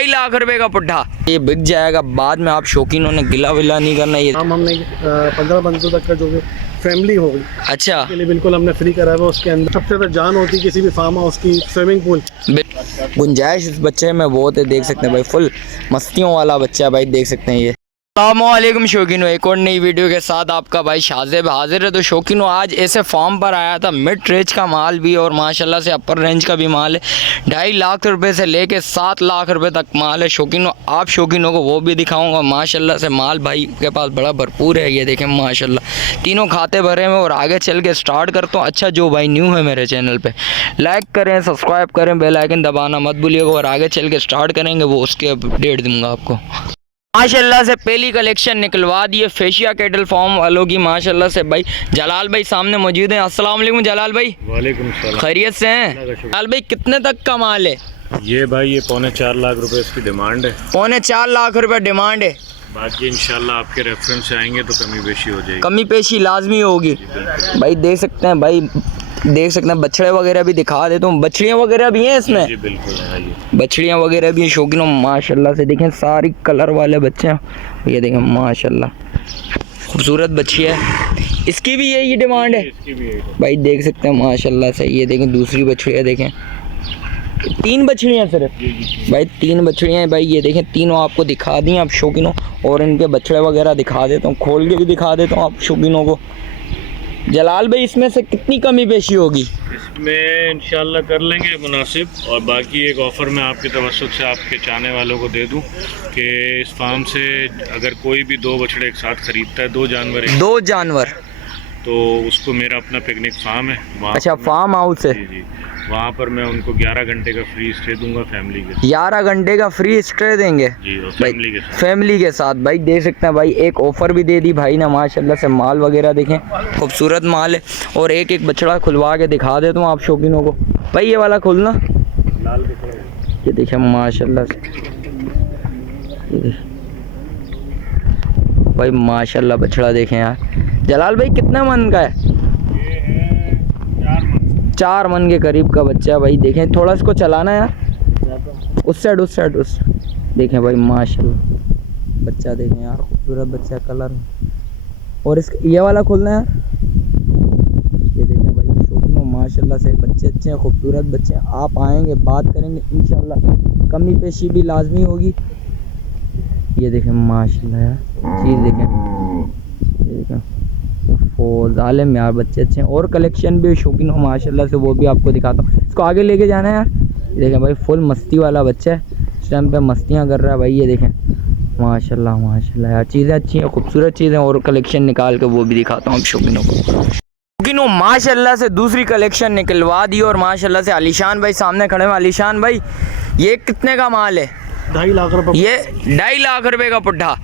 2.5 लाख रुपए का पुट्ठा। ये बिक जाएगा, बाद में आप शौकीनों ने गिला विला नहीं करना। ये हमने 15 बंदों तक का जो भी फैमिली होगी अच्छा के लिए बिल्कुल हमने फ्री करा हुआ। उसके अंदर सबसे ज़्यादा जान होती है किसी भी फार्म हाउस की, स्विमिंग पूल। गुंजाइश इस बच्चे में बहुत है, देख सकते हैं भाई, फुल मस्तियों वाला बच्चा है भाई, देख सकते हैं। ये अस्सलामुअलैकुम शौकीनों, एक और नई वीडियो के साथ आपका भाई शाज़ेब हाजिर है। तो शौकीनों आज ऐसे फार्म पर आया था, मिड रेंज का माल भी और माशाल्लाह से अपर रेंज का भी माल है। 2.5 लाख रुपए से लेके 7 लाख रुपए तक माल है शौकीनों। आप शौकीनों को वो भी दिखाऊंगा। माशाल्लाह से माल भाई के पास बड़ा भरपूर है। ये देखें माशाल्लाह, तीनों खाते भरे में। और आगे चल के स्टार्ट करता हूँ। अच्छा, जो भाई न्यू है मेरे चैनल पर, लाइक करें, सब्सक्राइब करें, बेल आइकन दबाना मत भूलिएगा। और आगे चल के स्टार्ट करेंगे वो उसके अपडेट दूँगा आपको। माशाल्लाह से पहली कलेक्शन निकलवा दी है फेशिया कैटल फार्म वालों की। माशाल्लाह से भाई जलाल भाई सामने मौजूद हैं। अस्सलाम वालेकुम जलाल भाई। वालेकुम सलाम। खैरियत से हैं जलाल भाई? कितने तक का माल है ये भाई? ये 4.25 लाख रुपए इसकी डिमांड है। 4.25 लाख रुपए डिमांड है। बाकी इंशाल्लाह आपके रेफरेंस से आएंगे तो कमी पेशी हो जाएगी। कमी पेशी लाजमी होगी भाई। देख सकते हैं भाई, देख सकते हैं बछड़े वगैरह भी दिखा देता हूँ। बछड़ियाँ वगैरह भी हैं इसमें? जी बिल्कुल है। बछड़ियाँ वगैरह भी हैं शौकीनों। माशाल्लाह से देखें, सारी कलर वाले बच्चे हैं। ये देखें माशाल्लाह, खूबसूरत बच्ची है। इसकी भी यही डिमांड है इसकी भी है भाई, देख सकते हैं माशाल्लाह से। ये देखें दूसरी बछड़ियाँ, देखें 3 बछड़ियाँ सिर्फ भाई, 3 बछड़ियाँ भाई। ये देखें तीनों आपको दिखा दी आप शौकीनों। और इनके बछड़े वगैरह दिखा देता हूँ, खोल के भी दिखा देता हूँ आप शौकीनों को। जलाल भाई इसमें से कितनी कमी पेशी होगी? इसमें इंशाल्लाह कर लेंगे मुनासिब। और बाकी एक ऑफ़र मैं आपके तवस्सुत से आपके चाहने वालों को दे दूं कि इस फार्म से अगर कोई भी 2 बछड़े एक साथ खरीदता है, 2 जानवर, तो उसको मेरा अपना पिकनिक फार्म है वहाँ। अच्छा, फार्म हाउस है? जी जी, वहाँ पर मैं उनको 11 घंटे का फ्री स्टे दूंगा फैमिली के साथ। 11 घंटे का फ्री स्टे देंगे जी, और फैमिली के साथ भाई। देख सकते हैं भाई, एक ऑफर भी दे दी भाई ना। माशाल्लाह से माल वगैरह देखें, खूबसूरत माल है। और एक एक बछड़ा खुलवा के दिखा देता हूँ आप शौकीनों को। भाई ये वाला खोलना, लाल बछड़ा, ये देखें माशाल्लाह से। भाई माशाल्लाह बछड़ा देखें यार। जलाल भाई कितना मन का है? ये है 4 मन। 4 मन के करीब का बच्चा भाई। देखें थोड़ा इसको चलाना यार, उस साइड देखें भाई माशाल्लाह बच्चा देखें यार, खूबसूरत बच्चा कलर। और इस ये वाला खोलना यार। ये देखें भाई शौकीनों माशाल्लाह से बच्चे अच्छे हैं, खूबसूरत बच्चे हैं। आप आएंगे बात करेंगे इंशाल्लाह, कमी पेशी भी लाजमी होगी। ये देखें माशाल्लाह यार, चीज़ देखें, ये देखें और जालिम यार, बच्चे अच्छे हैं। और कलेक्शन भी शौकीन हो माशाल्लाह से, वो भी आपको दिखाता हूँ। इसको आगे लेके जाना है यार। ये देखें भाई, फुल मस्ती वाला बच्चा है, इस टाइम पे मस्तियाँ कर रहा है भाई। ये देखें माशाल्लाह यार, चीज़ें अच्छी हैं, खूबसूरत चीज़ें। और कलेक्शन निकाल के वो भी दिखाता हूँ शौकीनों को। शौकीनों माशाल्लाह से दूसरी कलेक्शन निकलवा दी। और माशाल्लाह से अलीशान भाई सामने खड़े हैं। अलीशान भाई ये कितने का माल है? 2.5 लाख रुपए। ये 2.5 लाख रुपए का पुट्ठा।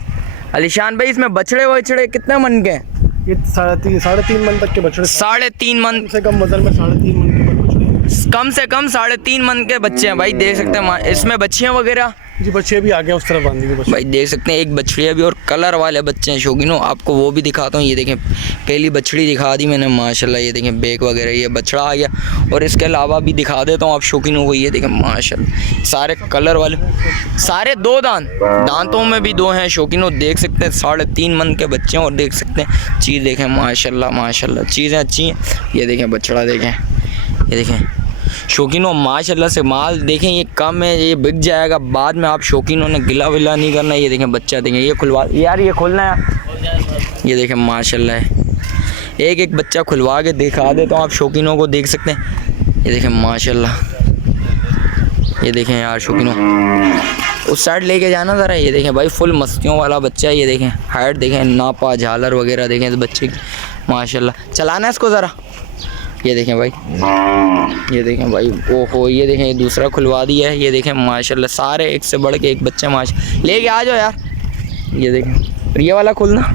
अलीशान भाई इसमें बछड़े कितने मन के हैं? ये 3.5 मन तक के बछड़े। 3.5 मन से कम वजन में 3.5 मन के बछड़े। कम से कम 3.5 मन के बच्चे हैं भाई, देख सकते हैं। इसमें बच्चियाँ वगैरह जी बच्चे भी आ गए, उस तरफ बांधी हुई भाई देख सकते हैं। एक बछड़िया भी और कलर वाले बच्चे हैं शौकीनों, आपको वो भी दिखाता हूँ। ये देखें पहली बछड़ी दिखा दी मैंने माशाल्लाह। ये देखें बेक वगैरह, ये बछड़ा आ गया। और इसके अलावा भी दिखा देता हूँ आप शौकीनों को। ये देखें माशाल्लाह सारे कलर वाले, सारे 2 दांतों में भी 2 हैं शौकीनों, देख सकते हैं। 3.5 मन के बच्चे हैं। और देख सकते हैं चीज़ देखें माशाल्लाह चीज़ें अच्छी हैं। ये देखें बछड़ा देखें, ये देखें शौकीनों माशाल्लाह से माल देखें। ये कम है, ये बिक जाएगा, बाद में आप शौकीनों ने गिला विला नहीं करना। ये देखें बच्चा देखें, ये खुलवा यार, ये खोलना है। ये देखें माशाल्लाह एक एक बच्चा खुलवा के दिखा देता हूँ आप शौकीनों को, देख सकते हैं। ये देखें माशाल्लाह, ये देखें यार शौकीनों, उस साइड लेके जाना ज़रा। ये देखें भाई फुल मस्तियों वाला बच्चा है। ये देखें हाइट देखें, नापा झालर वगैरह देखें इस बच्चे की माशाल्लाह। चलाना है इसको ज़रा। ये देखें भाई, ये देखें भाई, ओहो ये देखें, ये दूसरा खुलवा दिया है। ये देखें माशाल्लाह सारे एक से बढ़ के एक बच्चे माशा लेके आ जाओ यार। ये देखें ये वाला खुलना।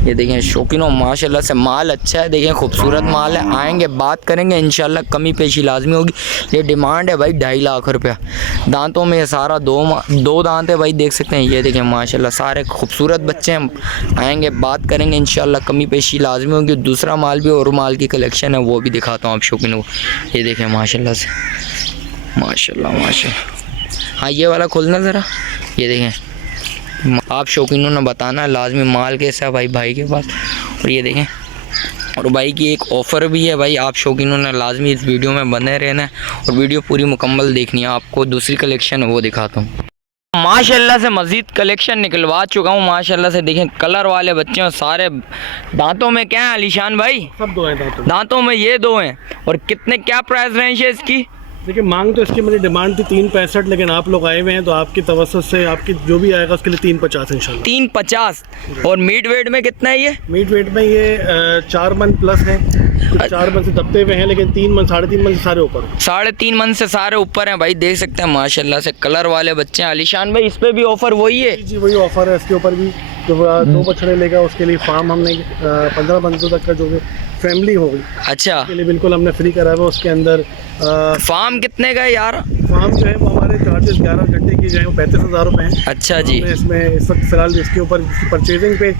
ये देखें शौकीनों माशाल्लाह से माल अच्छा है, देखें खूबसूरत माल है। आएंगे बात करेंगे इंशाल्लाह, कमी पेशी लाजमी होगी। ये डिमांड है भाई 2.5 लाख रुपया। दांतों में सारा 2 दांत है भाई, देख सकते हैं। ये देखें माशाल्लाह सारे खूबसूरत बच्चे हैं। आएंगे बात करेंगे इंशाल्लाह, कमी पेशी लाजमी होगी। दूसरा माल भी और माल की कलेक्शन है, वो भी दिखाता हूँ आप शौकीनों को। ये देखें माशाल्लाह से माशाल्लाह हाँ ये वाला खोलना ज़रा, ये देखें। आप शौकीनों ने बताना लाजमी माल कैसा है भाई के पास। और ये देखें, और भाई की एक ऑफ़र भी है भाई, आप शौकीनों ने लाजमी इस वीडियो में बने रहना है और वीडियो पूरी मुकम्मल देखनी है। आपको दूसरी कलेक्शन है वो दिखाता हूँ। माशाल्लाह से मज़ीद कलेक्शन निकलवा चुका हूँ माशाल्लाह से। देखें कलर वाले बच्चे और सारे दांतों में क्या है अलीशान भाई? सब 2 हैं दांतों में ये 2 हैं। और कितने क्या प्राइस रेंज है इसकी? देखिए मांग तो इसकी मेरी डिमांड थी 365, लेकिन आप लोग आए हुए हैं तो आपकी तवज्जो से आपकी जो भी आएगा उसके लिए 350 इंशाल्लाह। 350। और मीट वेट में कितना है ये? मीट वेट में ये 4 मन प्लस है, 4 मन से दबते हुए हैं, लेकिन 3 मन 3.5 मन से सारे ऊपर। 3.5 मन से सारे ऊपर हैं भाई, देख सकते हैं माशाल्लाह से कलर वाले बच्चे हैं। अलीशान भाई इस पे भी ऑफर वही है? जी वही ऑफर है इसके ऊपर भी। जो 2 बछड़े लेगा उसके लिए फार्म हमने 15 बंदों तक का जो भी फैमिली होगी अच्छा के लिए बिल्कुल हमने फ्री करा हुआ। उसके अंदर फार्म कितने का है यार? फार्म जो है वो हमारे चार्जेस 11 घंटे की जो है वो 35,000 रुपये हैं। अच्छा जी। इसमें इस वक्त फिलहाल इसके ऊपर परचेजिंग पे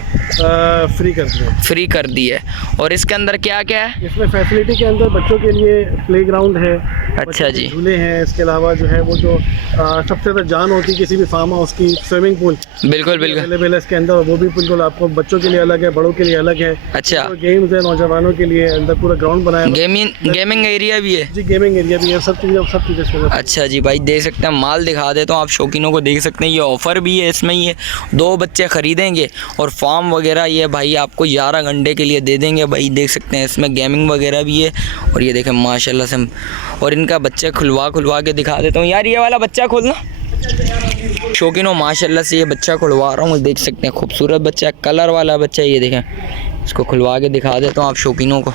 फ्री कर दिया, फ्री कर दी है। और इसके अंदर क्या क्या है? इसमें फैसिलिटी के अंदर बच्चों के लिए प्लेग्राउंड है, अच्छा जी, झूले हैं। इसके अलावा जो है वो जो सबसे ज़्यादा जान होती है किसी भी फार्म हाउस की, स्विमिंग पूल बिल्कुल बिल्कुल अवेलेबल है इसके अंदर। वो भी बिल्कुल आपको बच्चों के लिए अलग है, बड़ों के लिए अलग है। अच्छा, गेम्स है नौजवानों के लिए, अंदर पूरा ग्राउंड बनाया है। गेमिंग एरिया भी है जी, गेमिंग एरिया भी है, सब चीज़ें इसके अंदर। अच्छा जी भाई देख सकते हैं, माल दिखा देता हूँ आप शौकीनों को, देख सकते हैं ये ऑफ़र भी है इसमें। ये 2 बच्चे ख़रीदेंगे और फार्म वगैरह ये भाई आपको 11 घंटे के लिए दे देंगे भाई, देख सकते हैं। इसमें गेमिंग वगैरह भी है। और ये देखें माशाल्लाह से, और इनका बच्चा खुलवा के दिखा देता हूँ यार। ये वाला बच्चा खोलना शौकीनों, माशाल्लाह से ये बच्चा खुलवा रहा हूँ, देख सकते हैं खूबसूरत बच्चा है, कलर वाला बच्चा है। ये देखें, इसको खुलवा के दिखा देता हूँ आप शौकीनों को।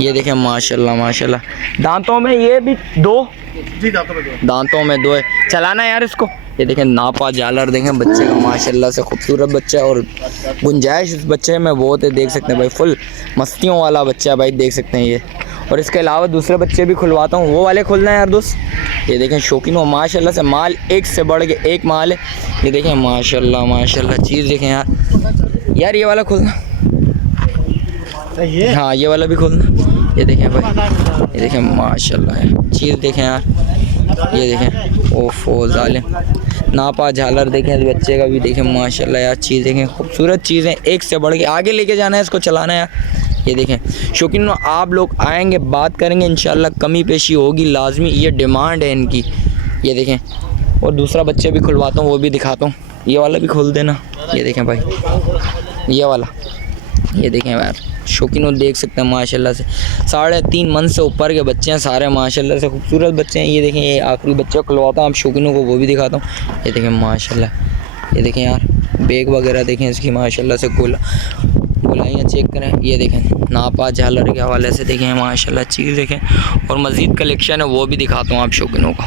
ये देखें माशाल्लाह माशाल्लाह, दांतों में ये भी 2? जी दांतों में 2 है। चलाना यार इसको। ये देखें नापा झालर देखें बच्चे का, माशाल्लाह से खूबसूरत बच्चा है और गुंजाइश इस बच्चे में बहुत है, देख सकते हैं भाई। फुल मस्तियों वाला बच्चा है भाई, देख सकते हैं ये। और इसके अलावा दूसरे बच्चे भी खुलवाता हूँ, वो वाले खुलना है यार दोस्त। ये देखें शौकीनों माशाल्लाह से माल एक से बढ़ के एक माल है। ये देखें माशाल्लाह माशाल्लाह चीज़ देखें यार। ये वाला खोलना, ये हाँ ये वाला भी खोलना। ये देखें भाई, ये देखें माशाल्लाह है चीज़ देखें यार। ये देखें ओफो जालिम, नापा झालर देखें इस बच्चे का भी, देखें माशाल्लाह यार चीज़ देखें, खूबसूरत चीज़ें एक से बढ़ के। आगे लेके जाना है इसको, चलाना है यार। ये देखें शौकीनों, आप लोग आएंगे बात करेंगे इंशाल्लाह, कमी पेशी होगी लाजमी, ये डिमांड है इनकी। ये देखें, और दूसरा बच्चे भी खुलवाता हूँ, वो भी दिखाता हूँ। ये वाला भी खोल देना। ये देखें भाई, ये वाला, ये देखें यार शौकीनों, देख सकते हैं माशाल्लाह से 3.5 मन से ऊपर के बच्चे हैं सारे, माशाल्लाह से खूबसूरत बच्चे हैं। ये देखें, ये आखिरी बच्चा खुलवाता हूँ आप शौकीनों को, वो भी दिखाता हूँ। ये देखें माशाल्लाह, ये देखें यार बैग वगैरह देखें इसकी माशाल्लाह से, गोलाइयाँ चेक करें। ये देखें नापा झालर के हवाले से देखें माशाल्लाह चीज़ देखें। और मज़ीद कलेक्शन है वो भी दिखाता हूँ आप शौकीनों को।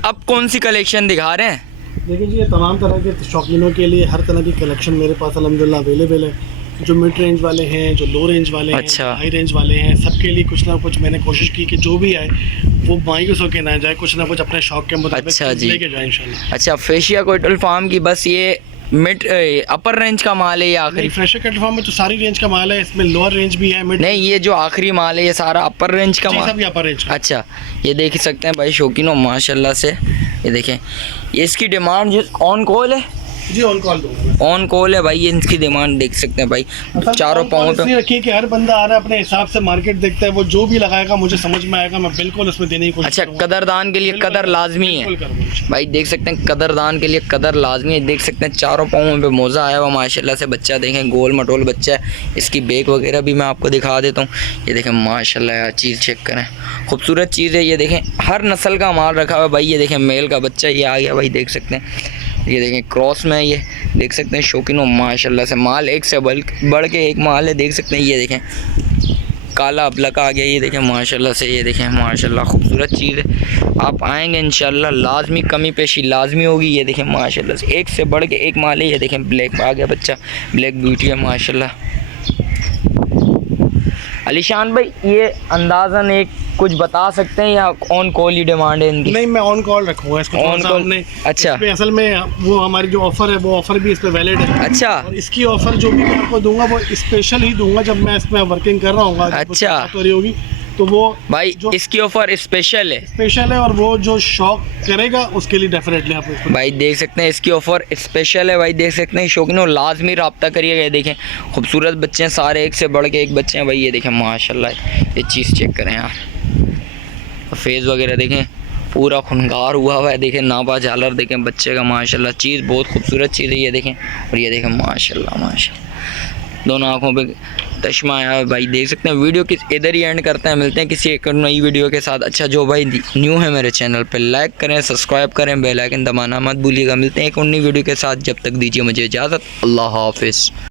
अब कौन सी कलेक्शन दिखा रहे हैं? देखिए जी, ये तमाम तरह के शौकीनों के लिए हर तरह की कलेक्शन मेरे पास अल्हम्दुलिल्लाह अवेलेबल है। जो मिड रेंज वाले हैं, जो लो रेंज वाले अच्छा। हैं, हाई रेंज वाले हैं, सबके लिए कुछ ना कुछ मैंने कोशिश की कि जो भी आए वो मायूस होकर ना जाए, कुछ ना कुछ अपने शौक के मुताबिक अच्छा जी, लेके जाए इंशाल्लाह। अच्छा, फेशिया कोटल फार्म की बस ये मिड अपर रेंज का माल है या आखिरी? फ्रेशर कट फार्म में तो सारी रेंज का माल है, इसमें लोअर रेंज भी है, मिड नहीं, ये जो आखिरी माल है ये सारा अपर रेंज का माल? सब अपर रेंज का। अच्छा, ये देख सकते हैं भाई शौकीनों माशाल्लाह से। ये देखें, ये इसकी डिमांड जिस ऑन कॉल है जी, ऑन कॉल दूंगा, ऑन कॉल है भाई। ये इनकी डिमांड देख सकते हैं भाई, चारों पाँव पे रखिए कि हर बंदा आ रहा है अपने हिसाब से मार्केट देखता है, वो जो भी लगाएगा मुझे समझ में आएगा, मैं बिल्कुल उसमें देने की कोशिश अच्छा, करूंगा। कदरदान के लिए कदर लाजमी है भाई, देख सकते हैं कदरदान के लिए कदर लाजमी है। देख सकते हैं चारों पाँव पे मोज़ा आया हुआ माशाल्लाह से बच्चा, देखें गोल मटोल बच्चा है। इसकी बैग वगैरह भी मैं आपको दिखा देता हूँ। ये देखें माशाल्लाह यार चीज़ चेक करें, खूबसूरत चीज़ है। ये देखें हर नस्ल का माल रखा हुआ है भाई। ये देखें मेल का बच्चा ये आ गया भाई, देख सकते हैं। ये देखें क्रॉस में, ये देख सकते हैं शौकीनों माशाल्लाह से माल एक से बढ़ के एक माल है, देख सकते हैं। ये देखें काला अबलक आ गया, ये देखें माशाल्लाह से। ये देखें माशाल्लाह खूबसूरत चीज़ है। आप आएंगे इंशाल्लाह लाजमी कमी पेशी लाजमी होगी। ये देखें माशाल्लाह से एक से बढ़ के एक माल है। ये देखें ब्लैक आ गया बच्चा, ब्लैक ब्यूटी है माशाल्लाह। अलीशान भाई ये अंदाज़न एक कुछ बता सकते हैं या ऑन कॉल ही डिमांड है इनकी? नहीं, मैं ऑन कॉल रखूँगा इसको ऑन कॉल। अच्छा, असल में वो हमारी जो ऑफर है वो ऑफर भी इस पे वैलिड है। अच्छा, और इसकी ऑफर जो भी मैं आपको दूंगा वो स्पेशल ही दूंगा जब मैं इसमें वर्किंग कर रहा हूँ। अच्छा, हो रही होगी तो वो भाई जो इसकी ऑफर स्पेशल है स्पेशल है, और वो जो शौक करेगा उसके लिए डेफिनेटली आप उसको भाई, देख सकते हैं इसकी ऑफर स्पेशल है भाई, देख सकते हैं शौकीनों लाजमी रब्ता करिएगा। ये देखें खूबसूरत बच्चे हैं सारे, एक से बढ़ के एक बच्चे हैं भाई। ये देखें माशाल्लाह, ये चीज़ चेक करें यार, फेस वगैरह देखें पूरा खुनगार हुआ है। देखें नापा झालर देखें बच्चे का, माशाल्लाह चीज़ बहुत खूबसूरत चीज़ है। ये देखें, और ये देखें माशाल्लाह माशाल्लाह, दोनों आँखों पे चश्मा आया है भाई। देख सकते हैं वीडियो किस इधर ही एंड करते हैं, मिलते हैं किसी एक नई वीडियो के साथ। अच्छा जो भाई न्यू है मेरे चैनल पे, लाइक करें, सब्सक्राइब करें, बेल आइकन दबाना मत भूलिएगा। मिलते हैं एक और नई वीडियो के साथ, जब तक दीजिए मुझे इजाज़त, अल्लाह हाफिज़।